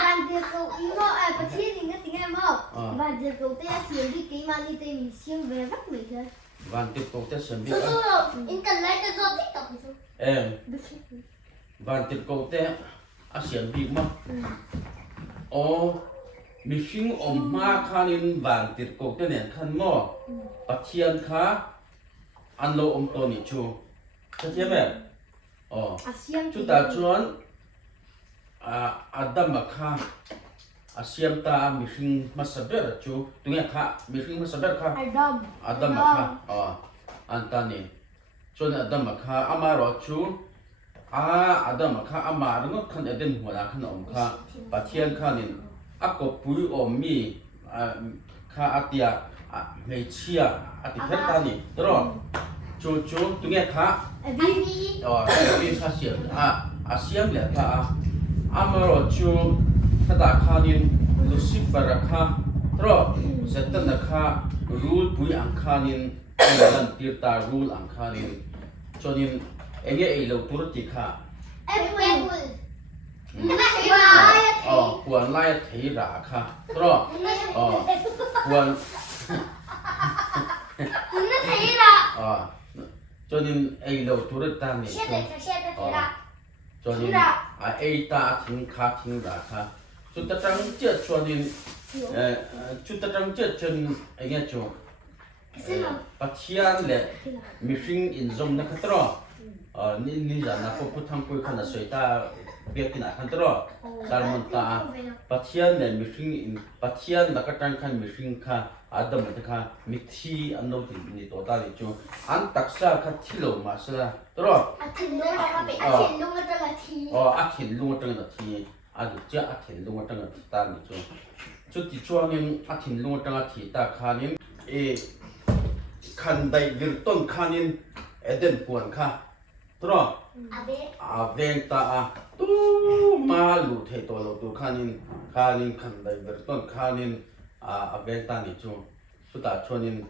bạn tiệc cậu ý ngọ bác sĩ thì nghe tiếng em không bạn tiệc cậu té xiêm đi cái mà đi tên mình xiêm về vắt mình thôi bạn tiệc cậu té xiêm đi in cần lấy cái gió tích tộc thì em bạn tiệc cậu té xiêm đi mà ô mình xin mà khanin bạn tiệc cậu té nền khan mò bắt chiên khá ăn lô tôi nhỉ chú thế chứ mẹ chúng ta chọn Adam makha Asiam ta mihing masaber chu tunga kha mihing masaber kha Adam makha antani chon Adam makha amaro chu Adam makha amar no khan eden hona khan om kha pathian khanin akopui ommi kha atia mei chia ati phetani tro chu tunga kha vi kha siam Asiam le kha Amaro chu kata khanin Lucifer kha tro Satan kha rule pui ang khanin lan tirta rule ang khanin chonin enge elo turti kha huan lai thei ra kha tro huan chonin elo turta ni cho nên ai ta thính khá thính ra khá chúng ta trắng chết cho nên chúng ta trắng chết chân anh nghe chú bắt chian lệ missing in zone na khát rồi ni là na phụ thằng quay khăn là sợi ta biết cái nào khăn rồi salmon ta bắt chian lệ missing in bắt chian là cái trắng khăn missing khá Adam là khá mithi anh đâu thì ni tổ ta đi chú anh tác sa khá thilo mà sao rồi Akin luôn ở trong là thi Akin luôn trong là thi được chưa Akin luôn trong là thi ta này chú chút thì cho nên Akin luôn trong là thi ta khá nên khăn đầy việc tôn khá nên Eden buồn khá rồi ven ta tu mà lụt hệ tổ lụt tu khá nên khăn đầy việc tôn khá nên ven ta này chú chút ta cho nên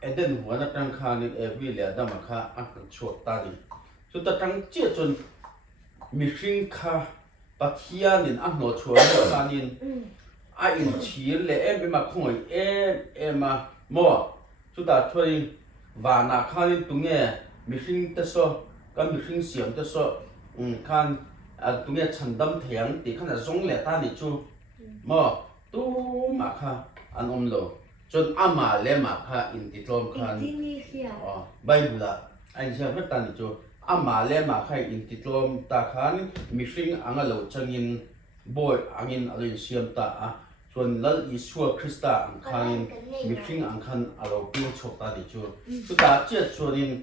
Eden buồn là trong khá nên vì lẽ đó mà khá ăn chuột ta đi chúng ta trắng chết chun missing kha pathia nin a no chua la nin a in chi le em ma khoi em ma mo chúng ta chui và na kha nin tunge missing ta so ka missing siam ta so khan tunge chandam thiang ti khan zong le ta ni chu mo tu ma kha an om lo chun ama le ma kha in ti tlom khan bible anh sẽ viết ta ni chu ama le ma khai in titlom ta khan mishing anga lo changin boy angin alin siam ta chuan lal Isua Krista ang khanin mishing ang khan alo ping chok ta di chu chu ta che chuanin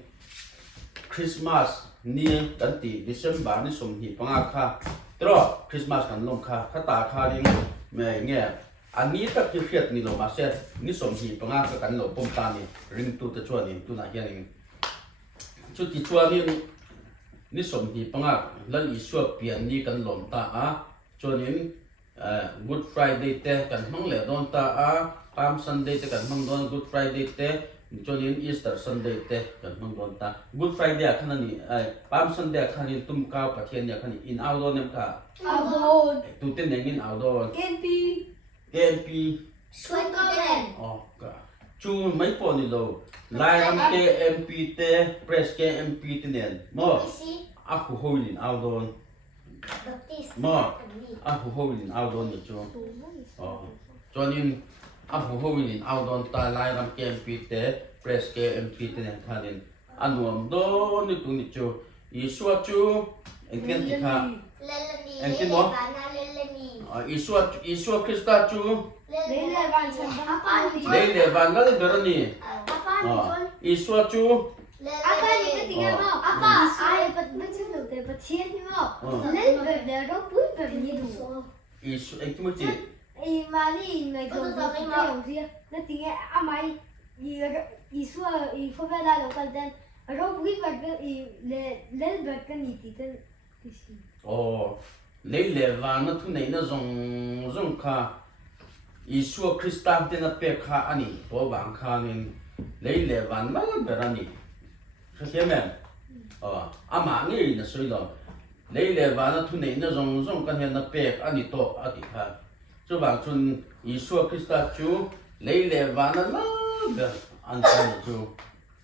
Christmas ni kan ti December ni som hi panga kha tro Christmas kan lom kha ta khanin me nge ani ta ki khiat ni lo ma se ni som hi panga ka kan lo pom ta ni ring tu ta chuanin tu na hianin chút thì chua ni som hi panga lan Isua pian ni kan lom ta chuanin Good Friday te kan hmang le don ta Palm Sunday te kan hmang don Good Friday te chuanin Easter Sunday te kan hmang don ta Good Friday khan ani Palm Sunday khan in tum ka pathian ya khan in outdoor nem ka outdoor tu te nengin outdoor KMP Sweat Garden ka chu mấy po ni lo lai ram KMP te press KMP te nen mo aku hoilin outdoor mo aku hoilin outdoor ni chu chuanin aku hoilin outdoor ta lai ram KMP te press KMP te nen khanin anuam do ni tu ni chu Isua chu engken ti kha engken mo Isua Krista chu lấy để van nó lên đó nè Isua chu apa ni cái tiếng em không apa ai bật bật chữ được cái bật thiên không lên bật để đó bút bật như đủ Isua anh cái gì mà đi người dùng cái dùng gì nó tiếng em ai Isua không phải là đâu cần tên đó bút bật cái lên bật cái gì thì tên lấy để van nó thu này nó dùng kha Isua Krista te na pe kha ani to bang kha nin lấy le van ma berani khathia men ama ngi na soi lo lấy lệ và nó thu này nó rong cái hiện nó bẹt anh đi to anh đi ha chú bảo chun Isu Christa chú lấy lệ và nó được anh ta chú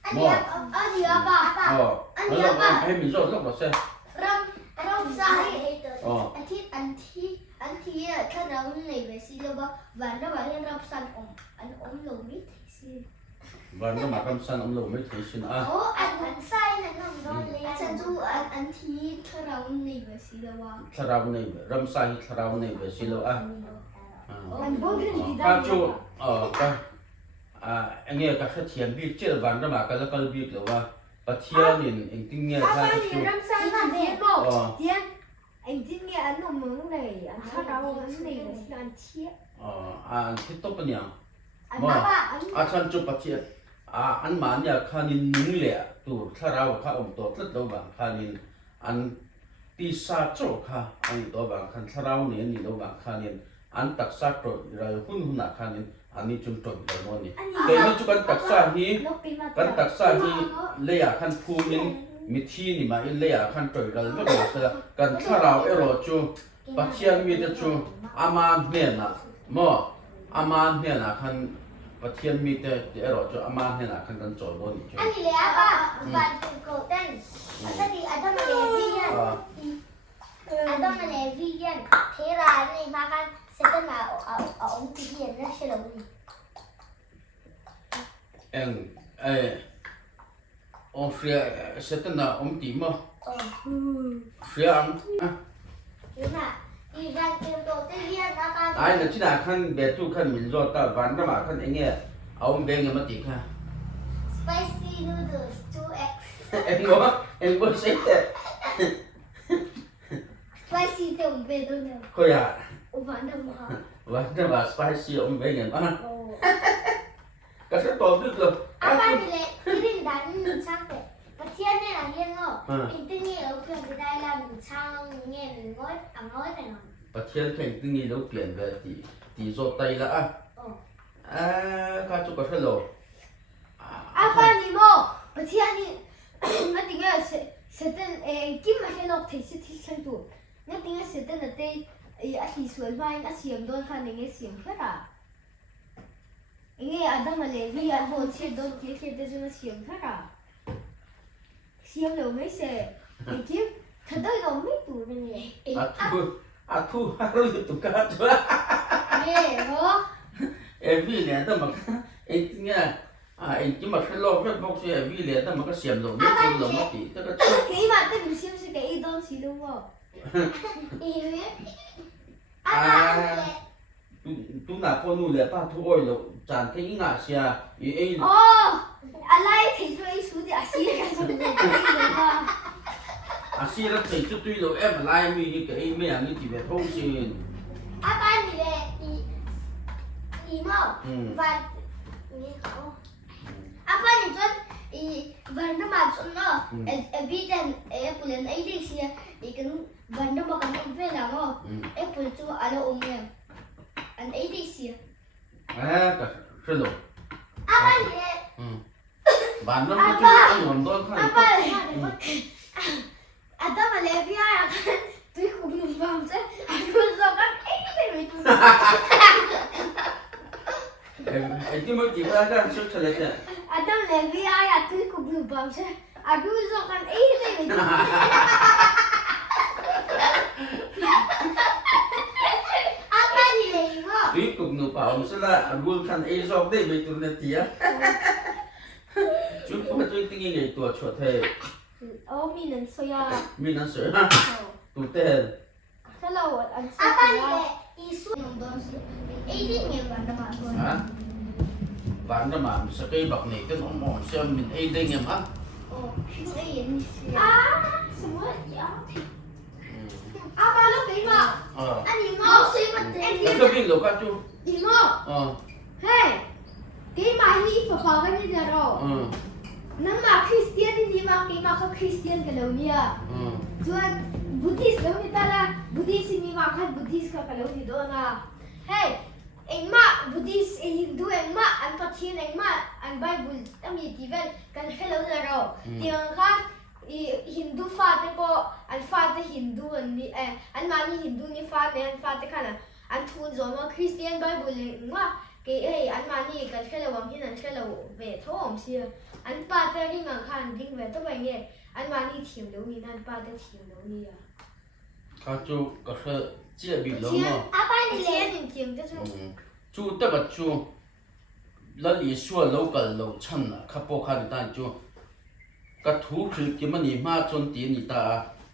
anh đi apa nó lọc hay mình rồi lọc vào xe ram sai anh thi cái nào này về xí đâu và nó bảo ram san anh lồng mít xí và nó mà cầm san ông lồng mới thấy xin à anh sai này nó anh chú anh thi cái nào này về xí đâu thà rau này ram sai thà rau này về xin lâu à anh bố cái gì các chú các anh nghe các thiền biết chưa và nó mà cái là biết làว่าประเทศนี่เองจริงเนี่ยถ้าchú ram sai là thế bộ tiền anh tin nghe anh nó mướn này anh thà rau anh này về xí anh chia anh thích tốt bên nào anh bảo anhฉันจุดประเทศอันมันเนี่ยขานินนุ่งเหล่ตัวถ้าเราข้าอมตัวทตัวบางขานินอันปีศาจโจค่ะอันตัวบางขันถ้าเราเนี่ยนี่ตัวบางขานินอันตักษาตัวเราหุ่นหนักขานินอันนี้จุดตัวเราโน่นนี่แต่นี่จุกันตักษาฮีกันตักษาฮีเลี้ยขันพูนินมิทีนี่มาเลี้ยขันตัวเราไม่รู้สึกกันถ้าเรารอจูประเทศมีแต่จูอามันเนี่ยนะมั่วอามันเนี่ยนะขันประเทศมีแต่เดี๋ยวเราจะอามาเนี่ยนะคันกันจอดบนอีกอันนี้เลยอ่ะวันโกลเด้นอันนี้อันนั้นมาเลเซียนอันนั้นมาเลเซียนเทรานี่มากันเสร็จแล้วเอาองค์ที่เรียนนั่นใช่หรือไม่องเสียเสร็จแล้วองค์ตีมั้งเสียอันคือน่ะอีกอย่างเกี่ยวกับที่เรียนนะกันไอ้เนี่ยที่ไหนคันเบตุคันมินโซตาวันนั้นมาคันเองเนี่ยเอาเบงมาตีค่ะ spicy noodles 2x เอ็งบอกเสร็จแต่ spicy เต็มไปด้วยเนี่ยก็อย่าวันนั้นมาวันนั้นมาสไปซี่องเบงเห็นป่ะก็จะตอบดึกเลยอะไรนี่เลยที่ดินดันช่างแต่ประเทศเนี่ยนะเฮียนเนาะอินเตอร์เน็ตเราเพื่อนไปได้แล้วช่างเงี้ยน้อยน้อยแต่น้อยประเทศแข่งตึงนี้เราเปลี่ยนแบบตีโซไตละข้าจุกก็เฉลยป้านี่โมประเทศนี้นั่นติงก็เสร็จกินมาให้เราเทสที่ฉันดูนั่นติงก็เสร็จแล้วแต่อาทิตย์สวยมากอาเสียงโดนคันเงี้ยเสียงแค่ละเงี้ยอันนั้นมาเลยวิอันโหดเสียโดนเกี่ยวกับจะมาเสียงแค่ละเสียงเราไม่เสียกิ๊บถ้าได้เราไม่ตูนเลยทูเราอยู่ตุกันจ้ะเหรอวี่เนี่ยแต่มันเองเนี่ยเองที่มาเฉลยเพื่อนบอกเสียวี่เนี่ยแต่มันก็เสียมลงไม่ตูนลงไม่ตีแต่ก็กี่บาทแต่ไม่เสียมสิกี่อีต้นสีลุงบอกtu na po nu le pa thu oi lo chan the inga sia i eiอะไรถึงด้วยสูตรอาชีพกันสุดเลยอาชีพละถึงจุดด้วยlo em lai mi ni ke ei me ang ni ti ve thong sin ป้านี่เลยอีโม่วันนี่เขาป้านี่จนวันนั้นมาจนเนาะวิจัยปุ่นไอ้เด็กเสียอีกันวันนั้นมากันอุ้มเวลาเนาะปุ่นจูอะไรอุ้มเนี่ยอันไอ้เด็กเสียก็เฉลยป้านี่เลยบ้านนั้นก็จะไอ้หนุ่มโดนข้างป้าเลยอันนั้นมาเลยพี่อาตุยคุมนุ่มบ้างใช่อันนั้นเราก็ไอ้เด็กไม่ถูกไอ้ที่มันจีบอะไรกันชุดเฉลี่ยอันนั้นเลยพี่อาตุยคุมนุ่มบ้างใช่อันนั้นเราก็ไอ้เด็กไม่ถูกtuy cùng nụ bảo sẽ là luôn khăn ấy do đây mấy tuần này tía chúng có tôi tinh nghĩ tuổi chuột thề mình nắn sợi ha tụi tên hello anh apa ni isu ấy đi nghe bạn đã rồi hả bạn đã mà sẽ cây bạc này cái ông mòn xem mình ấy đây nghe hả semua ya apa lo kima anh đi ngô suy mà anh có biết lo các chú đi ngô hey cái mà hi phở cái gì đó nắm mà Christian đi mà cái mà có Christian cái lâu nia tuan Buddhist lâu ni ta là Buddhist ni mà khác Buddhist cái lâu ni đó na hey anh mà Buddhist anh Hindu anh mà anh Pathian anh mà anh Bible tâm gì thì vậy cái lâu ni đó tiếng khác ฮินดูฟาเตปออันฟาเตฮินดูอันนี้อันมานี่ฮินดูนี่ฟาเตอันฟาเตขนาดอันทูนจอมาคริสเตียนไบเบิลเลยว่าเกอันมานี่กันแค่เราวังที่นั่นแค่เราเวทท้องเสียอันปาเตริ่งอังคารริ่งเวทตัวไปเงี้ยอันมานี่ทีมเดี๋ยวนี้นั่นปาเตทีมเดี๋ยวนี้อ่ะข้าจูก็คือเจี๊ยบิลงมา 阿爸你连你听就是จูแต่ก็จูแล้วอีส่วนเราก็เราชันนะข้าพอขันตันจูกระทูคือกิมันนี่มาจนตีนี่ตา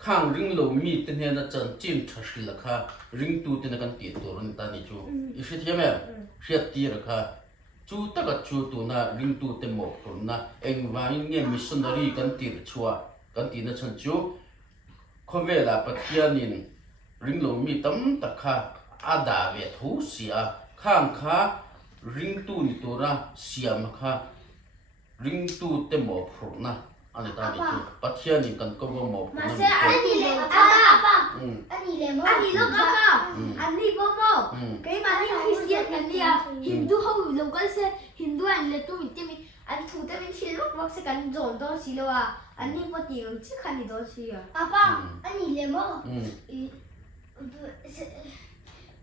ข้างริงเรามีเต็นเฮนะจันจิ้มทัชละค่ะริงตูเต็นกันตีตัวรันตานี่จูอีสิเทียมเสียตีละค่ะจูแต่ก็จูตัวน่ะริงตูเต็มหมดคนน่ะเองว่าอย่างเงี้ยมิชชันนารีกันตีชัวกันตีนะฉันจูคนเวลาปะเทียนินริงเรามีตั้มตะค่ะอาดาเวทูเสียข้างค่ะริงตูนี่ตัวน่ะเสียมค่ะริงตูเต็มหมดคนน่ะอันนี้ตานี่จูปะเทียนินกันก็ว่าหมดคน 马 นั่น 上安妮嘞，阿爸，安妮嘞么？安妮咯，阿爸，安妮么么？给马尼คริสเตียนอันนี้อ่ะฮินดูเขาอยู่ลงกันเสียฮินดูอันเล็กตัวมิเตมิอันถูกแต่เป็นชิลล์วักษกันจอนตัวชิลล์อ่ะอันนี้พอดีมันชื่อคันนี้ตัวชิลล์阿爸，安妮嘞么？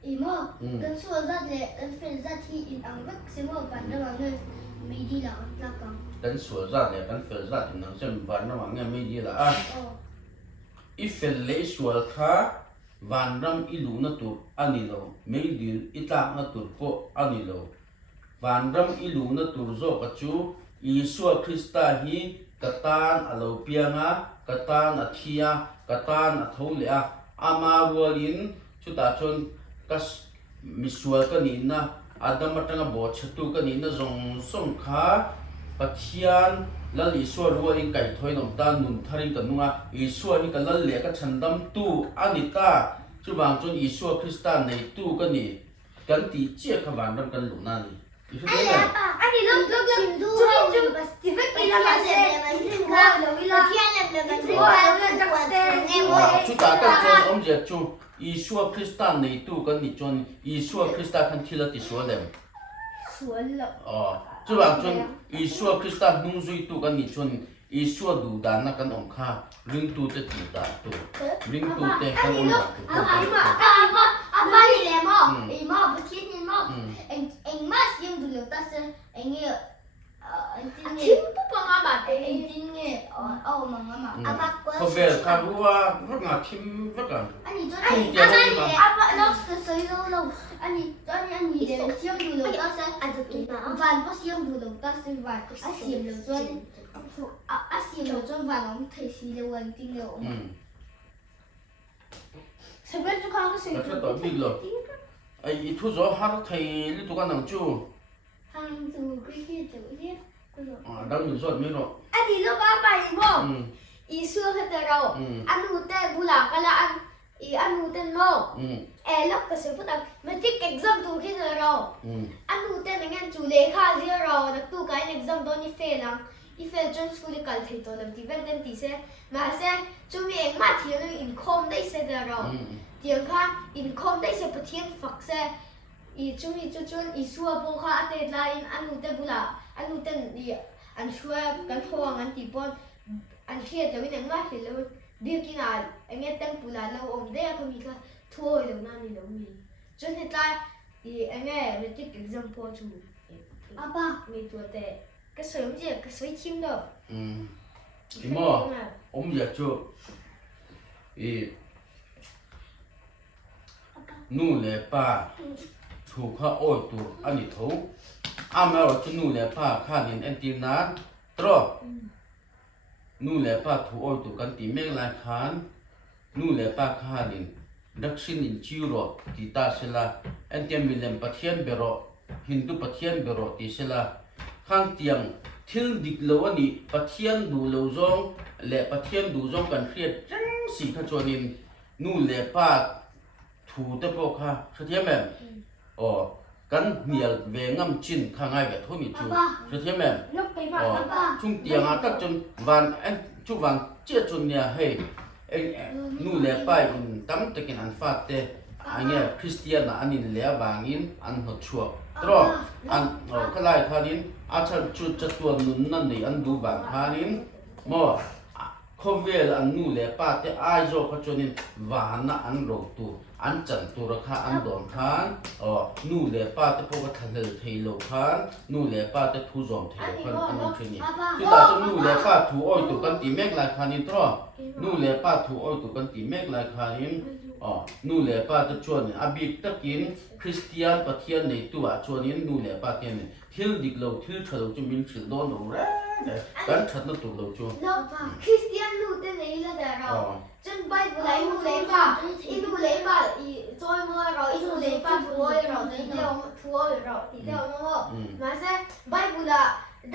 อีโม่กันส่วนจัดเลยกันเป็นจัดที่อินอังกฤษเสมอกันระหว่างเงินไม่ดีหรอกนักกัน กันสวยจัดเลยกันเฟลจัดนั่งเส้นวันระหว่างเงี้ยไม่ดีละอ่ะอีเฟลเลยสวยค่ะวันรำอีลูนัตุอันนี้เราไม่ดีอีตากนัตุก็อันนี้เราวันรำอีลูนัตุโจกัจจูอีสัวคริสต์ฮีกตานอโลเปียงะกตานอธิยากตานอทุลียอามาวัวลินชุดตาชนกัสมิสวกันนี่นะอาดัมมาตั้งบอชตุกันนี่นะจงส่งขาปะเทียนแล้วอีสัวรัวอิงไก่ถอยน้ำตาลนุ่นทาริกันนัวอีสัวนี่กันแล้วเหลือกันฉันดำตู้อันนี้ตาจุบางจนอีสัวคริสต์ในตู้กันนี่กันตีเจี๊ยขวานรำกันหลุนั่นนี่อีสุดเลย อันนี้ลูกจุ๊บสตีเฟนกินอะไรเสร็จว้าวเลยละที่อันนั้นเลยว้าวเลยจักสเตนเนี่ยว้าว ชุดตากันจนอมเจ็ดจูอีสัวคริสต์ในตู้กันนี่จนอีสัวคริสต์คันทีละติสัวเดิม สวยเลย อ๋อจุบางจนอีสัวคริสต์นุ่งจุยตู้กันนี่จนอีสัวดูดานนักกันองค่าริงตู้จะตีดาตู้ริงตู้เตะกันองค์ตู้ apa ni le mo mo betul ni mo eng mas yang dulu tas eng Tim tu pengamat ni oh mengamat apa เขาเบลคารัวรักงาทิมรักกัน ani tu apa nos ke saya lo ani le siang dulu tas van pas siang dulu tas van asim lo tuan asim lo tuan van om thai si lo wan ting lo sebab tu kalau saya tu big lo ai itu zo har thai li tu kan nang chu hang tu cái tu dia đang nhìn rồi mới rồi anh đi lúc apa ibu isu kata kau anu teh bulan kalau anu teh no lúc ke seputar metik exam tu kita kau anu teh dengan Julai kah dia kau nak tu kain exam tu ni fail lang fail jon school kal thei to lam ti ven den ti se ma se cumi eng ma thi lu income dai se da kau tiang kha income dai se pathian fak se cumi chu chun isu apo kha ate lain anu teh bulan anu teh ni an shua kan thong an ti pon an khia lo in ma khia lo bi kina enge tang pula lo om de ka mi ka thoi lo na ni lo mi chun heta enge metric exam po chu apa mi tu te cái sớm gì cái sấy chim đâu mà ông giờ cho nu lệ pa thủ kha oi tu anh đi thấu am ở cho nu lệ pa kha nên em tìm nát tro nu lệ pa thủ oi tu kan tìm mấy lại khan nu lệ pa kha nên đặc sinh in chiu ro thì ta sẽ là em tìm mình làm bát thiên bero Hindu bát thiên bero thì sẽ là khang tiang thil dik lo ani pathian du lo zong le pathian du zong kan khriat chang si kha chonin nu le pa thu te po kha sathiam em o kan nial ve ngam chin khangai ve thoni chu sathiam em o chung tiang a tak chon van en chu wang che chon nia hey nu le pa in tam takin an fa te anga Christian na anin le wangin an ho chuo tro an khalai khanin achal chu chatuan nun nan nei an du bang khanin mo เขาเวลอันนู้นเลยป้าแต่ไอ้โจเขาจนินวานะอันโรตูอันจันตุระคาอันดอนคานนู้นเลยป้าแต่พวกทันเลยเทโลคานนู้นเลยป้าแต่ทูจอมเทโลคานอันนั้นชนิดที่ตาจะนู้นเลยป้าทูอ้อยตุกันตีเมกลายคานิตรอนู้นเลยป้าทูอ้อยตุกันตีเมกลายคานิมนู้นเลยป้าจะชวนอาบิกตะกินคริสเตียนปะเทียนในตัวชวนนี้นู้นเลยป้าเทียนทิลดิกโลทิลเฉลจุมินฉิลโดนโรงแรมกันชัดนั่นตัวเราชัว แล้วคริสเตียนรู้แต่ไหนละเดี๋ยวเราจนไปบุไรมูเลยป่ะอีมูเลยป่ะอีจอยมัวเราอีมูเลยป่ะทัวร์เราที่เดียวทัวร์เราที่เดียวมั้งมาเซ่ไปบุระ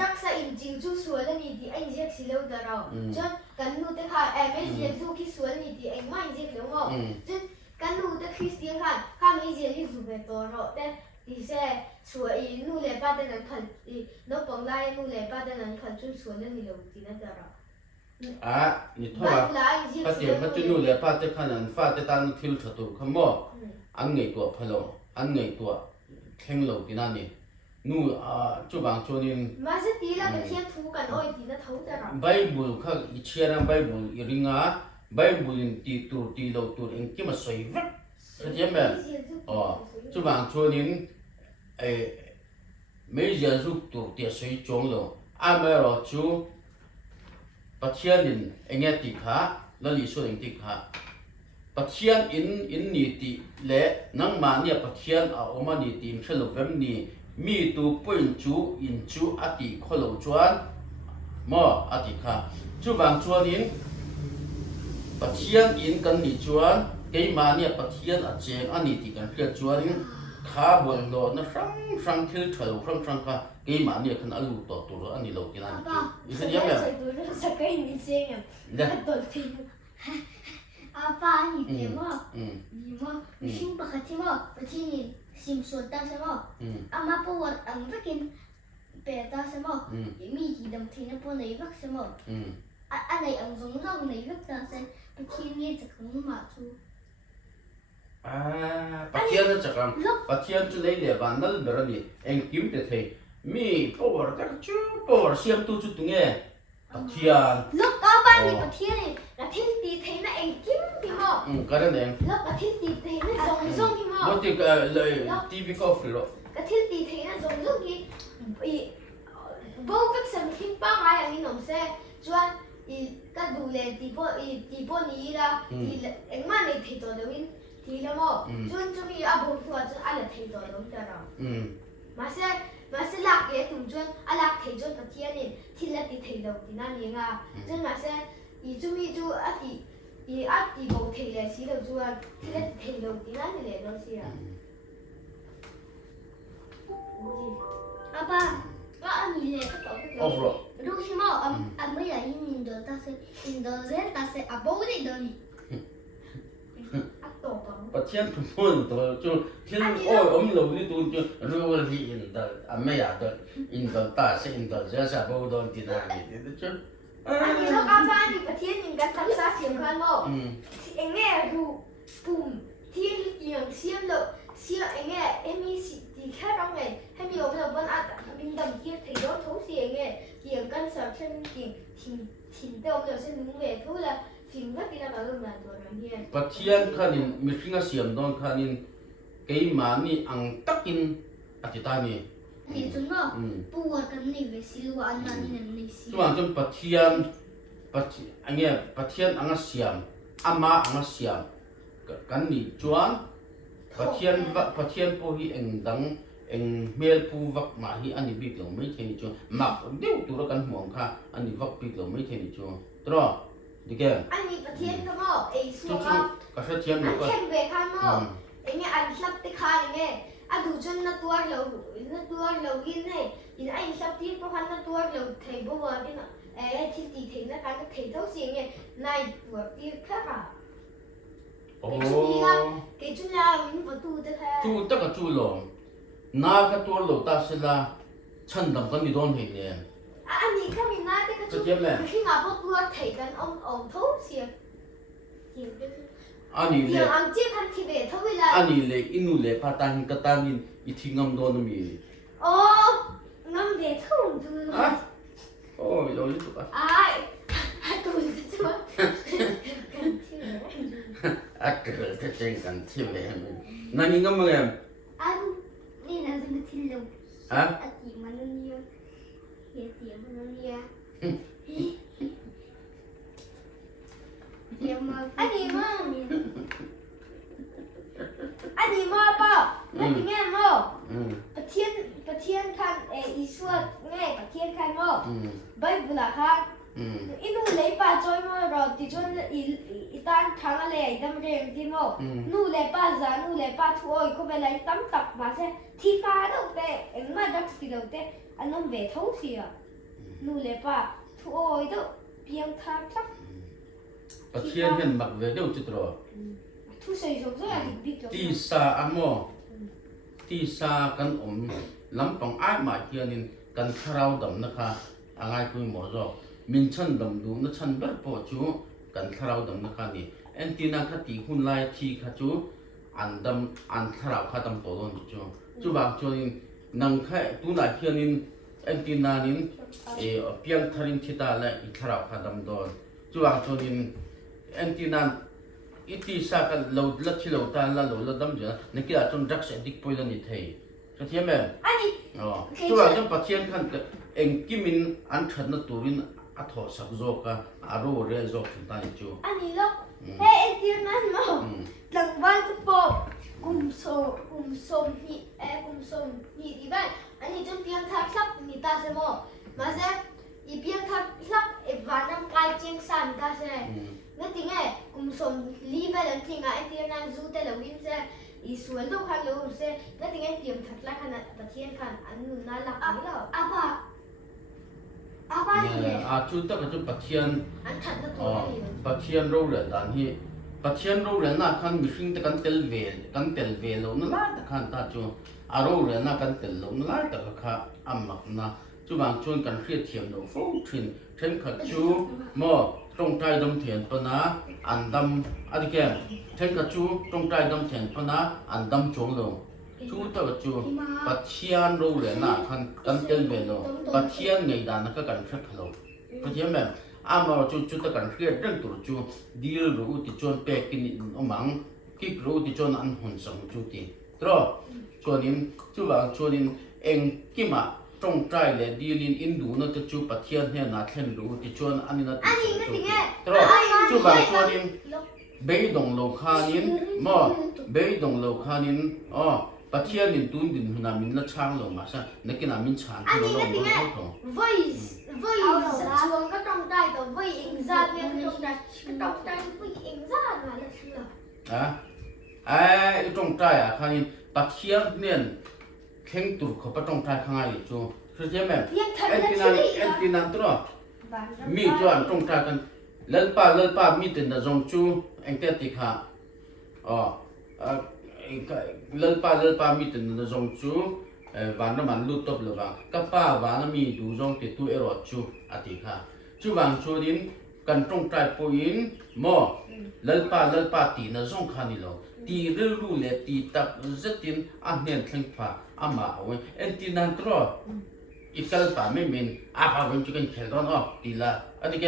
รักษาอินจิวจูสวนนี่ที่ไอ้เจ้าสิเลวเดี๋ยวเราจนกันรู้แต่ค่ะไม่เจ้าจูที่สวนนี่ที่ไอ้ไม่เจ้าเลวมั้งจนกันรู้แต่คริสเตียนค่ะข้าไม่เจ้าที่สุดเป็นตัวเราแต่ที่เซ่สวนอีนู่นเลยป่ะแต่นั้นพันอีนกปองไล่นู่นเลยป่ะแต่นั้นพันจูสวนนี่เลวที่นั่นเดี๋ยวเรานี่ทั่วป้าเจียมป้าจุนู่นเลยป้าจะขนาดฟ้าจะตานทิลฉตุขโมอันไงตัวพะโลอันไงตัวแข็งโลที่นั่นนี่นู่จุบางชนินมาสตีแล้วก็เทียบทูกันอ้อยตีน่ะเท่าจะเราไบเบิลข้าอิเชียร์ไบเบิลอีริงาไบเบิลตีตัวตีโลตัวเองที่มาสวยวัดเข้าใจไหมจุบางชนินไม่เยอะสุดตัวเดียสวยจงโลไม่รอจูปัจเจียนินเองติขาแล้วลิสุเองติขาปัจเจียนอินนี่ติเละนังมาเนี่ยปัจเจียนเอามานี่ติมเชลเวมนี่มีตัวปุ่นจูอินจูอติขลุ่จวนมออติขาจูบางจวนอินปัจเจียนอินกันนี่จวนเกี่ยมาเนี่ยปัจเจียนอาเจงอันนี้ติกันเพื่อจวนขาบนโลนะรังทิลเฉลรังค่ะเกี่ยมาเนี่ยขันอลูตัวตัวอันนี้โลกินอันนี้อีสัญญาแบบสักไอ้นี่เสียงอ่ะตัวทีอาป้านี่เดี๋ยวมั้งนี่มั้งชิมปะที่มั้งปะที่นี่ชิมส่วนตาใช่มั้งอามาปวดอันก็กินเป็ดตาใช่มั้งมีกี่ดำทีนะพวกไหนรักใช่มั้งอันไหนอันสงสารไหนรักตาใช่ปะที่นี่จะขนมาชูปัจเจียนจะกันปัจเจียนจะเลยเดี๋ยววันนั้นเบอร์นี่เองกิมเตะเทมีปวดแต่จูปวดเสียมตัวจุดตรงเงี้ยปัจเจียนลูกอาป้านี่ปะที่นี่แล้วที่ตีเทน่ะเองกิมที่มั้งก็นั่นเองแล้วปะที่ตีเทน่ะส่งที่มั้งบางทีก็เลยทีวีก็ฟรีหรอกก็ที่ตีเทน่ะส่งที่อีบอกว่าสมคิดป้ามาอย่างนี้หนุ่มเซ่จวนอีก็ดูแลตีพวกนี้ละทีเอ็งมาในที่ตัวเดียวทีละมั้งจวนจะมีอาบุญตัวจนอะไรที่ตัวเดียวจะเรามาเซ่หลักเยอะตุ่มจนอะไรที่จนปะที่นี่ที่ละที่ที่เดียวที่นั่นเองอ่ะจนมาเซ่อีจุมีจูอาทิบอกที่ละสิเราจวนที่ละที่เดียวที่นั่นเลยเราเสียอาป้าก็อันนี้เลยก็ต่อไปดูใช่ไหมอันไม่อยากยินอินโดเซนตาเซอาบอกได้เดี๋ยวนี้อัดต่อไปปัจเจียนทุกคนตัวจูที่โอ้เรานี่ตัวจูรู้ว่าที่อินโดไม่อยากตัวอินโดตาเซอินโดจะจะบอกโดนที่นั่นนี่ดูจูอันนี้เราอาบ้านนี่ประเทศหนึ่งกันทั้งสามเสียงกันมั้งเองเนี่ยดูปุ่มที่อย่างเสียงเราเสียงเองเนี่ยมีสิแค่ร้องไงให้มีองค์เราบนอาตมินดำที่ถือว่าทุกเสียงเนี่ยเกี่ยวกันสอบเช่นกิ่งถิ่นเต้าเราเช่นนุ่งเวทุกละสิ่งว่าที่เราเริ่มมาตัวนั้นเนี่ยปัจเจียนขันินมีสิ่งเสียมโดนขันินเกี่ยมานี่อังตักินอธิตานี่นี่จุนว่าปวดกันนี่เวสิลว่าอันนั้นนี่สิตัวจนปัจเจียนอันเนี้ยปัจเจียนอังเสียมอามาอังเสียมกันนี่จวนปัจเจียนพวกที่เองดังเองเมลผู้วักมาที่อันนี้บิ๊กเราไม่เท่จวนมักเดี๋ยวตัวกันห่วงค่ะอันนี้วักบิ๊กเราไม่เท่จวนตัวดีแก่อันนี้ปัจเจียนเขาบอกไอ้ส่วนก็เทียมเลยก็เทียมเบคานบอกไอ้เนี่ยอันสับติคานเนี่ยอะดูจนนัตัวเรากินเนี่ยอินไอ้สับที่พวกเขานัตัวเราเทบัวที่น่ะที่ตีเทน่ะการเทเท่าเสียงเนี่ยนายตัวที่แค่ค่ะโอ้เกิดจุนยามันประตูจะแท้จูตะกับจูหลงน้าก็ตัวหลงตาสิละฉันดำกันนี่โดนเห็นเนี่ยอันนี้ก็มีน้าแต่ก็จูที่งาพวกตัวเทกันองเท่าเสียงอันนี้เลยอันที่พันที่เบทเท่าเวลาอันนี้เลยอินุเลยพัฒนินกัตานินอีทิ้งงำโดนมีโอ้งำเบทเท่าดูโอ้ยเราอยู่ตัวตัวจะช่วย อัดเจอจะเจงกันที่เลยนั่นนี่ก็มึง อันนี่นะจะมาทิ้งลง ฮะ อันที่มันเนี่ยเหี้ยเสียมันเนี่ยเดี๋ยวมาอันนี้มั้งอันนี้มั้งป่ะนั่นยังไงมั้งประเทศคันอีสวดไงประเทศคันมั้งใบบุหรี่ค่ะอีนู่นเลยป่ะจอยมั้งเราที่จนอีตานทางอะไรดำเรียงที่มั้งนู่นเลยป่ะจ้านู่นเลยป่ะทั่วอีกคนเป็นอะไรตั้มตักมาใช่ที่การเราเตะเอ็งมาดักสติเราเตะอันนั้นเวทเท่าเสียนู่นเลยป่ะทั่วอีกตัวเพียงทางสักประเทศเห็นบักเวเดียวจุดรอ ทุกสิ่งทุกอย่างบิ๊ก ตีซาอโมตีซากันลำปองอ้ายมาเทียนินกันคราวดำนะคะอะไรคุยหมอจอกมินชันดำดูนะชันเบิร์ปอจูกันคราวดำนะคะนี่เอ็นตีนาคตีหุ่นไล่ทีขจูอันดำอันคราวข้าดำตัวโดนจูบางจูนินนังแค่ตัวนาเทียนินเอ็นตีนานินเพียงทารินทิตาและอีคราวข้าดำโดนจูบางจูนินเอ็นตีนานอิติสากันเราลัดที่เราตาเราเราดำจ้ะนี่คืออาจจะรักษาดิกป่วยแล้วนี่เท่ก็เทียมไหมอันนี้อ๋อตัวเราจะปัจจัยขันเองกิมินอันขันนัตัวรินอัฐสักโจกะอารมณ์เรื่องโจกสุดท้ายจูอันนี้ลูกเฮ้ยที่นั่นมั้งหลังบ้านก็บอกกุมโซนี่กุมโซนี่ดีบ้านอันนี้จนเพียงทักษะนี่ตาเสมอมาเสอีเพียงทักษะวันนั้นกายเจียงสันตาเสนั่นที่ไงกุมโซลีเวลที่ไงที่นั่นจูเตลวินเสอีส่วนลูกขันลูกเสนั่นที่ไงเพียงทักษะขนาดประเทศขันอันนู้นน่ารักไม่หรออาบ้าเนี่ยจุดตั้งแต่จุดปัจจัยอันขันตัวนี้ปัจจัยรู้เรื่องด้านที่ปัจจัยรู้เรื่องน่ะขันมิชิงแต่กันเตลเวลแล้วนั่นแหละแต่ขันตาจูอารมณ์เรื่องน่ะกันเตลแล้วนั่นแหละแต่ก็ข้าอัมมักนะจูบางชวนกันเครียดเทียมดูฟุ้งถิ่นเช่นขัดจูหม้อตรงใจดำเทียนปนะอันดำอะไรแกเช่นขัดจูตรงใจดำเทียนปนะอันดำจงลงจูตะกจูปัจจัยรู้เรื่องน่ะขันกันเตลเวลปัจจัยไงด้านนั้นก็กันเช็คฮัลโหลปัจจัยแบบอามาจูตะกันเครียดเรื่องตัวจูดีลรู้ที่จวนเปกินอมังคิดรู้ที่จวนอันหุ่นสังจูตีตรอชวนนินจูบางชวนนินเองกิมาตรงใจเลยดีลินอินดูนั่นจะจูปัจจัยเนี่ยนัดเห็นรู้ที่ชวนอันนี้นัดจูตรอจูบางชวนนินเบยดงโลคานินมอเบยดงโลคานินอ๋อปัจจัยนินตุนดินหุ่นมินละช่างลงมาซะนักกินมินช่างที่เราลงมาเขาถง voice ชวนก็ต้องได้แต่ voice เองซาเนี่ยก็ต้องได้ voice เองซามาแล้วเชื่อไอ้ตรงใจข้านี่ปัจจัยเนี่ยเข่งตุกเขาปตรงใจข้างไงจูคือใช่ไหมเอ็นตินันตัวมีจวนตรงใจกันเล่นป้ามีแต่ในจงจูเอ็งเตติค่ะอ๋อเล่นป้ามีแต่ในจงจูวันนั้นมันลุตบเลยว่ากับป้าวันนั้นมีดูจงติดตัวรอจูอติค่ะจูบางจูดินกันตรงใจปุยินหม้อเล่นป้าตีในจงขานี่เราตีเรื่องรู้เลยตีตับจะตินอันเนี่ยทั้งฟ้าอามาเอาไว้เอ็นตีนันตัวอีกแล้วป้าไม่มีอาพาวันจุกันเขียนร้อนออกตีละอันนี้แก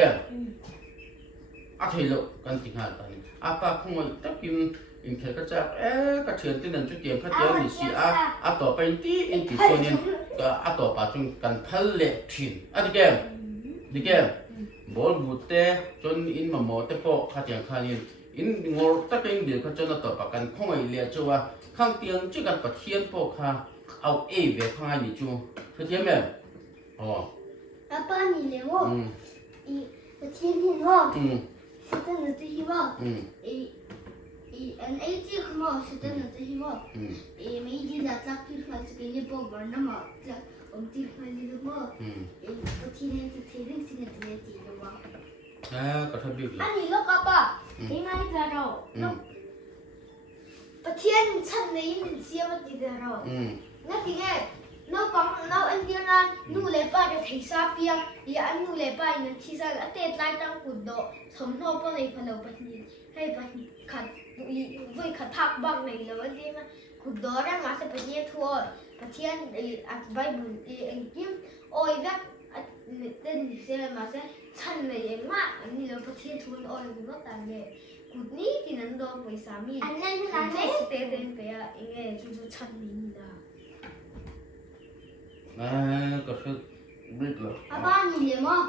อาเทโลกันติงาตานี่อาป้าคงว่าตักกินอินเขียนก็จะก็เชิญที่นั่นจุดเดียวก็เดียวนี่สิต่อไปตีอินติตัวนี้ก็ต่อไปจุกันพัลเลทินอันนี้แกนี่แกบอลบูเต้จนอินมาหมอเตปอขัดอย่างขานี่อินงอตักเองเดียวก็จนต่อไปกันคงไอเลียจัวข้างเตียงจุกันปัดเทียนปอค่ะเอาเอเวข้างนี่จูเข้าใจไหมอ๋ออาป้านี่เลยว่าอีประเทศนี้ว่า是真的这希望，อันไอ้ที่เขาบอก是真的这希望，每一天在家ที่เขาจะกินเนี่ยบอกว่าน้ำมันจะที่เขาจะรู้ว่าประเทศนี้จะเที่ยวสิ่งที่จะจีนว่าก็ทำดีอันนี้ลูกป้าที่ไม่ได้เราประเทศนี้ฉันเลยมันเสียมาที่เรางั้นที่ไงน้องอันเดียวนั้นนู่เลยป้าจะทิ้งซาเปียอย่าอันนู่เลยป้าอย่างที่ซาเตะไล่ตั้งกุดโดสมโนป้าเลยพะเราปัจจุบันให้ปัจจุบันขัดวิ่งขัดทักบ้างเลยแล้ววันที่มันกุดโดนั่นมาสักประเทศทั่วประเทศอัดใบบุญอังกฤษโอ้ยแบบเต้นเสียมาสักฉันเลยมากอันนี้เราประเทศทั่วโอ้ยก็ต่างเลย กูนี่ที่นั่นโดนไปสามีอันนั้นขนาดนี้สเตเดนไปอ่ะเองจู่ๆชันนี่นะ ก็คือบิ๊กเลย อาบ้านนี่เลยมั้ง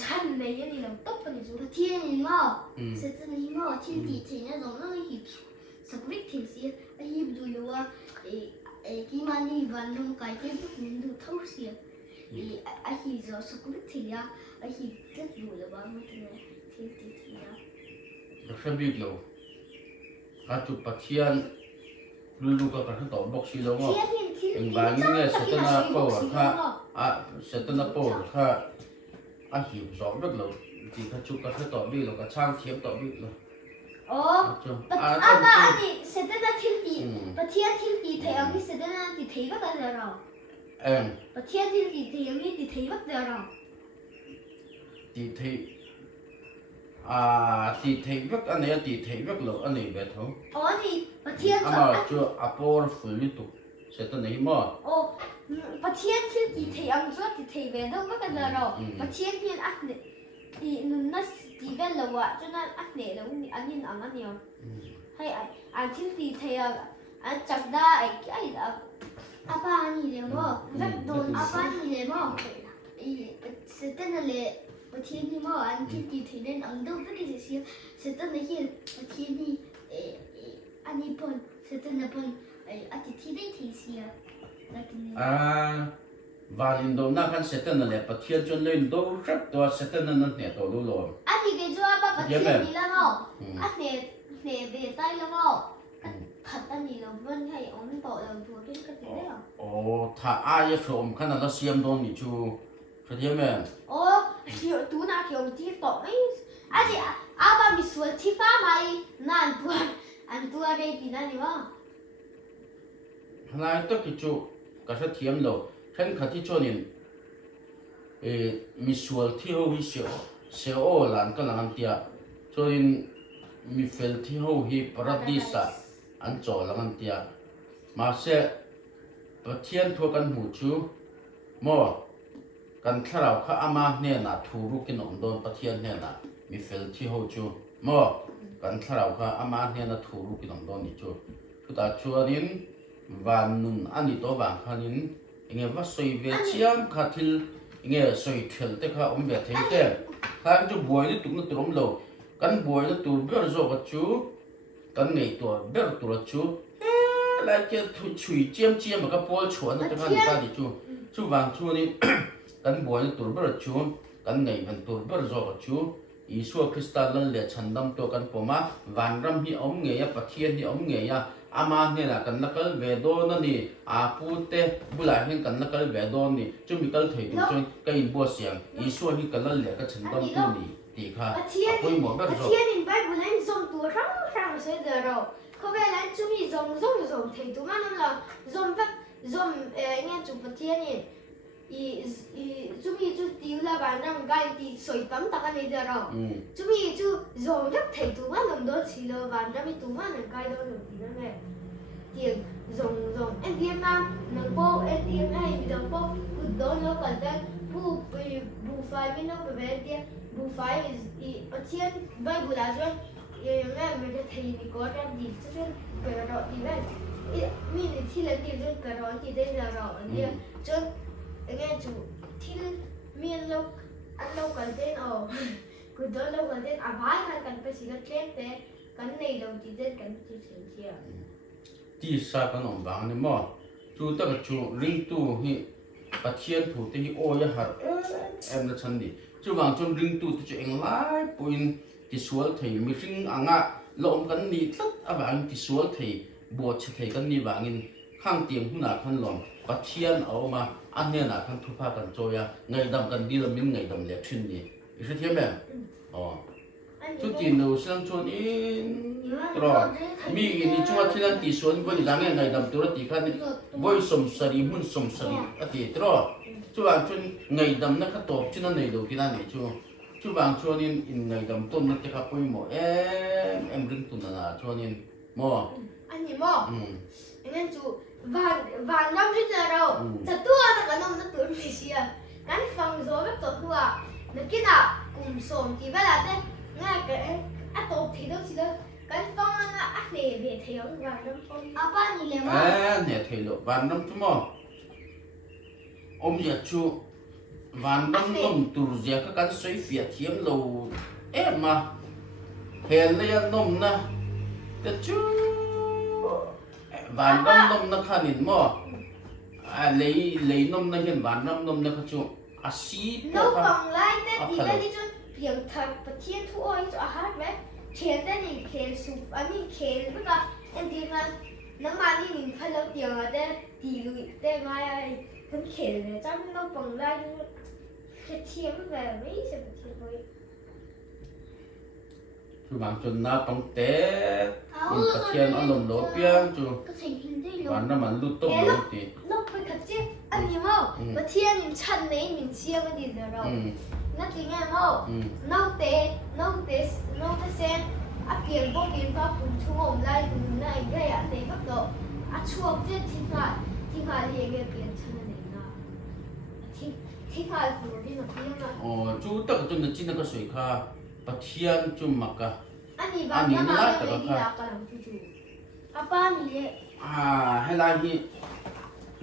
ชันเลยนี่เราตบไปเลยจู่ๆ天你嘛是真的嘛天地天那种那个一什么天气哎一不就啊几万年万龙改天不年度偷些哎一就什么天呀哎一这有了吧我这个天地天呀 ก็คือบิ๊กเลยอาจุปัจเจียนลูกก็กระทั่งต่อบอกสิแล้วว่าเองบางอย่างเนี่ยเสร็จแล้วก็ค่ะเสร็จแล้วก็ค่ะหิวสอบบิ๊กเลยที่เขาจุกกระทั่งต่อบิ๊กแล้วก็ช่างเทียมต่อบิ๊กเลย 哦，阿爸，你现在在天地，把天天地太阳，你现在那地太不得了。把天天地太阳，你地太不得了。ตีเทตีเทวักอันนี้ตีเทวักหลอกอันนี้แบบเขา哦，你把天อามาจะอาปอร์ฝุ่นลิตุเสร็จแล้วมั้ง哦，把天天地太阳做地太不得了，把天天啊你那地不了啊，就那啊你了，你安尼安尼哦，还安天地太阳，安长大哎阿爸你了么？阿爸你了么？是真的嘞。我天气嘛，俺天气天天俺都不给这些，是真的些，我天气俺一般是真的般，俺天天天些，那个呢。วาลินโดน่ากันเสร็จแล้วเนี่ยประเทศจนเลยโดรับตัวเสร็จแล้วนั่นเนี่ยตัวรู้หรอ俺你给做阿爸把天气了么？俺你别带了么？ขัดอันนี้เราเพิ่นให้อมต่อเราตัวเป็นกันได้หรอโอ้ถ้าอายชมขนาดเราเสียมโดนนี่ชูเทียมแม่โอ้ดูน่าเขียวที่ต่อไม่อันนี้อาบ้ามีส่วนที่ฟ้าไหมนั่นตัวอะไรที่นั่นนี่วะนายต้องคิดจูกับเทียมเราฉันขัดที่ชนินมีส่วนที่เขาวิเศษเสียโอหลานก็หลังเตียชนินมีเฟลที่เขาฮิปรัดดิสอันจ่อหลังเตียมาเสะประเทศทั่วกันหูชูมอกันถ้าเราข้าอามาเนี่ยนะทูรุกินอมโดนประเทศเนี่ยนะมีเฟลที่เขาชูมอกันถ้าเราข้าอามาเนี่ยนะทูรุกินอมโดนนี่ชูทุกตาชัวนินวันนึงอันนี้ตัวบางคันนินเงี้ยว่าสวยเวทียมขัดทิลเงี้ยสวยเทลแต่ข้าอมเบียเทเต้ข้าจะบวยนี่ตุกนั่นตุ่มโลกันบวยนี่ตุ่มเบอร์โซกัชูกันไงตัวเบอร์ตัวชูแล้วจะชุยเจียมมันก็ปวดชวนนั่นแต่ข้านี่ตาดิชูบางชูนี่กันบวยนี่ตุ่มเบอร์ชูกันไงมันตุ่มเบอร์โซกัชูอีสัวคริสตัลนั่นแหละฉันดำตัวกันผมวันรำที่อมเงียประเทศที่อมเงียอามาเนี่ยนะกันนักเวโดนั่นนี่อาพูดเตบุหรี่เห็นกันนักเวโดนี่จุ่มกันถือจนก็อินบัวเสียงอีสัวที่กันนั่นแหละก็ฉันดำตัวนี่ตีค่ะคุยหมดแบบนี้เทียนนี่ไปบุหรี่ส่งตัวร่างเสียเด้อเขาไปแล้วจุ่มส่งถือตัวมันนั่นแหละส่งแบบส่งเนี่ยจุ่มเทียนนี่จุ่มตีละวันนั้นก็ตีสวยปั๊มตะกันนี่เด้อจุ่มส่งแบบถือตัวมันนั่นโดนสิละวันนั้นมีตัวมันนั่นก็โดนตีนั่นแหละtiền dùng ATM nâng bộ ATM hay nâng bộ cứ đón nó cần tên bù phái với nó về ATM bù phái ở trên bây bù đá rồi mẹ mình đã thấy mình có ra đi cho nên cái đó thì vậy mình thì là tiền rồi cái đó thì đây là rõ đi cho nghe chủ thì mình lâu ăn lâu cần tên cứ đón lâu cần tên vài cái cần phải chỉ cái thế cái này đâu thì tên cần chỉ chỉที่ซากันอมบางนี่มั้งจูตะกจูริงตูฮีปัจเจียนถูที่โอยหานั่นฉันดิจูบางจนริงตูที่จะเองไล่ปุ่นที่สวลที่มีริงอ่างลมกันนี่ตัดบางที่สวลที่บวชที่กันนี่บางินข้างเตียงหุ่นขันลมปัจเจียนเอามาอันเนี้ยนะขันทุพากันโจยไงดำกันดีละมิ้งไงดำเล็กชิ้นนี่อีกทีไหมอ๋อจุดที่เราเชื่อชวนอินตรอมีนี่ช่วงที่นั่นที่ส่วนบริษัทไงดำตัวที่ขันบอยสมสรีหุ่นสมสรีอดีตรอช่วงชวนไงดำนักตบที่นั่นในดูที่นั่นนี่ช่วงชวนอินไงดำต้นนักที่ขับไปหมดริงตุนนะชวนอินหมออันนี้หมองั้นจูวันน้ำที่เราจะตัวนักน้ำนักตัวไม่เสียกันฟังโซ่แบบตัวนักกินอ่ะกลุ่มส่งที่เวลาเต้ง่ายเกิน啊都提到是了，跟放啊啊别提到话都放。阿爸你连吗？เนี่ยเทโลวันน้ำจุ่มอมยาชูวันน้ำนมตุรเจียก็กันสวยเฟียเทียมโลมาเฮลียนมนะแต่ชูวันน้ำนมนะขันินมั้งเลยนมนะเห็นวันน้ำนมนะขจูอาชีพ no 放来的，你那里就平常不天土哦，你就哈呗，天的你天数啊，你天那个，那地方能把你看到点啊的地路的嘛呀，很天的，咱们那放来就天呗，没什么天会。 คือบางจนน้าปังเตะอินตะเทียนอารมณ์โลเปียงจูวันน้ำมันลุดต้มโลตี 那不可见，啊你么？我天，你穿哪名鞋个地的了？那今年么？那得先，啊边不边发不出我们来，那一个呀，哪个都，啊出这听话的一个边穿的哪个？听话的不的那边啊。 อ๋อจูตักจนจะจินก็สวยค่ะปะเทียนจุ่มมักกะ 啊你爸你妈的没地方搞两处住，阿爸你的。 ให้ลายที่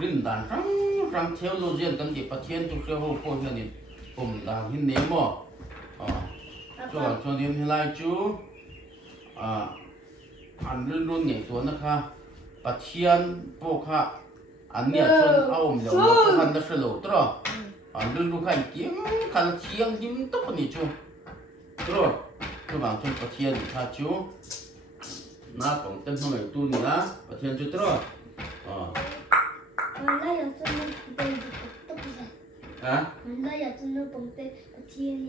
รินดันรังเทวโลเจียนกันที่ปะเทียนจุเสียวโพเทียนนี่ผมด่างหินเนมอ๋อจวนจวนเดียนให้ลายจูอันรุ่นใหญ่ตัวนะคะปะเทียนโปค่ะอันเนี้ยจนเอาเดี๋ยวเราพันได้สโลตรออันรุ่นลูกค่ะยิ้มคันเทียงยิ้มตุ๊กนี่จูตรอคือบางจนปะเทียนค่ะจูน้าของเต็มห้องตู้นี่นะปะเทียนจูตรอ完了要真的蹦都不在，完了要真的蹦的，天你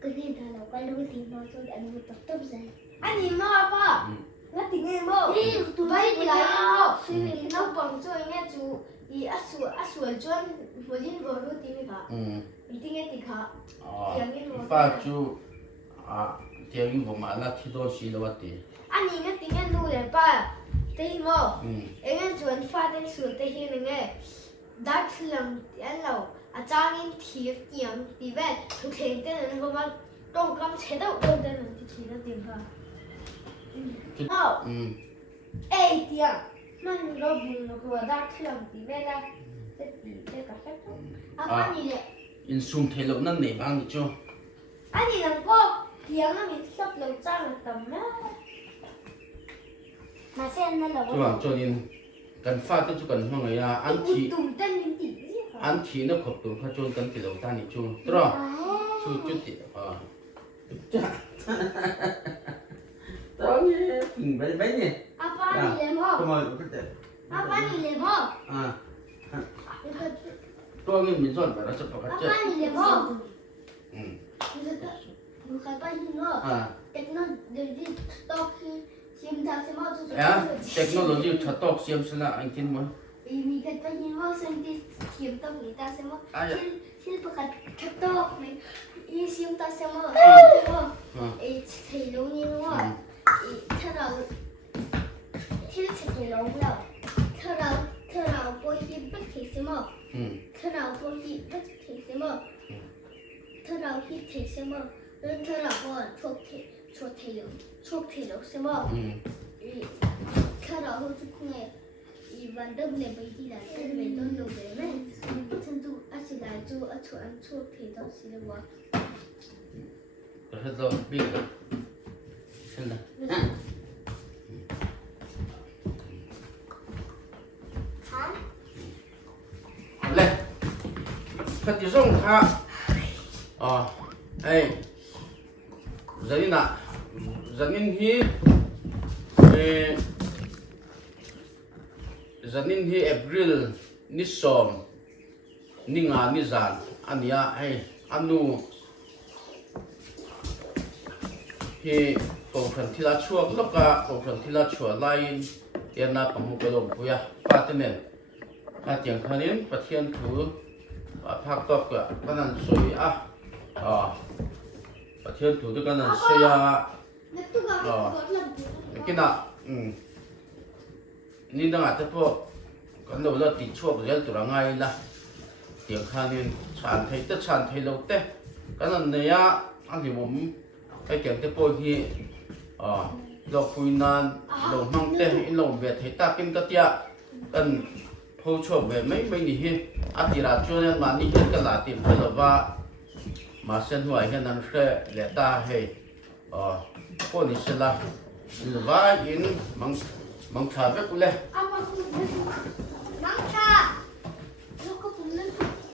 跟你谈了，关了个地方说的，你都不在。啊你妈爸，我顶个么？把你来么？你那蹦做应该做，伊啊说转，我今我都顶个卡，你顶个顶卡，发จูเทียงผมมาแล้วที่โดนสีแล้ววัดตี 啊你那顶个路了吧？对么？应该转发的说的些那个，打出来点了，啊张人提点地位，就听的人说嘛，当刚切到我的人就提了电话。好，哎爹，那你老不那个打出来地位啦？这个啥子？阿爸你的， อินซูมเทโลนั่นไหนบ้างนี่จู 啊你能够点了你十六张了怎么？มาเส้นนั่นเหรอ จูว่าจูนินกันฟาดจูกันห้องไงอันที ตุ่มเต้นมินติ อันทีน่ะขบตุ่มเขาจูกันกิโลตานี่จูตรอจูจุดติจ้าตอนนี้ถึงไปเนี่ย 阿爸你来么？ ทำไมก็แต่ 阿爸你来么？ ตัวนี้มีส่วนแบบเราจะประกาศ 阿 เจ็ด 爸你来么？我害怕你么？เด็กนั่นเดี๋ยวที่โตขึ้นชิมทำเสมาจะ เทคโนโลยีชัดตอกเสียมสละอันกินมั้ย มีกันตอนนี้ว่าสิ่งที่ชิมต้องมีตาเสมาที่ประกาศชัดตอกไหมอีชิมตาเสมาอีเทลงนี่ว่าอีถ้าเราที่เทลงแล้วถ้าเราปล่อยที่ไม่เทเสมาถ้าเราปล่อยที่ไม่เทเสมาถ้าเราที่เทเสมาแล้วถ้าเราก็ชกเทลงเสมาถ้าเราทุกคนอีวันเดิมเนี่ยไปที่ไหนจะไปต้นลงเลยไหมฉันดูอาชีพอะไรจูอาชวนชกเทลงสิเลยวะ ก็ถ้าเราบิ๊กใช่ไหมเลยขัดที่ส่งค่ะไอ้จันนี่นะจันนี่ที่เอพริลนิสอมนิงานิจานอันนี้ไอ้อันนู้ที่กองทัพที่ละชัวแล้วก็กองทัพที่ละชัวไล่เตียนนับของกระโดดปุยฟาดเน้นถ้าเตียงคันนี้ประเทียนถือพักตบก็ก็นั่นสวยประเทียนถือด้วยกันนั่นสวยกินนี่ตั้งแต่พวกกันดูแล้วติดช่วงเรื่องตัวง่ายละเตียงคันนี้ชานไทยแต่ชานไทยเราเต้กันนั่นเนี่ยอันที่ผม ไอ้เกี่ยงที่ปอยที่ดอกปุยนานลงมังเตะลงเบียดให้ตากินกะเตียกันผู้ชมเวไม่นี่ฮิอาทิราชวนมันนี่เห็นกันลาติมเพลว่ามาเส้นหัวเห็นนั่นเสียเลตาให้พวกนี้เสละหรือว่าอินมังชาเบกุเลย Apa aku Mangsa. Lu kok belum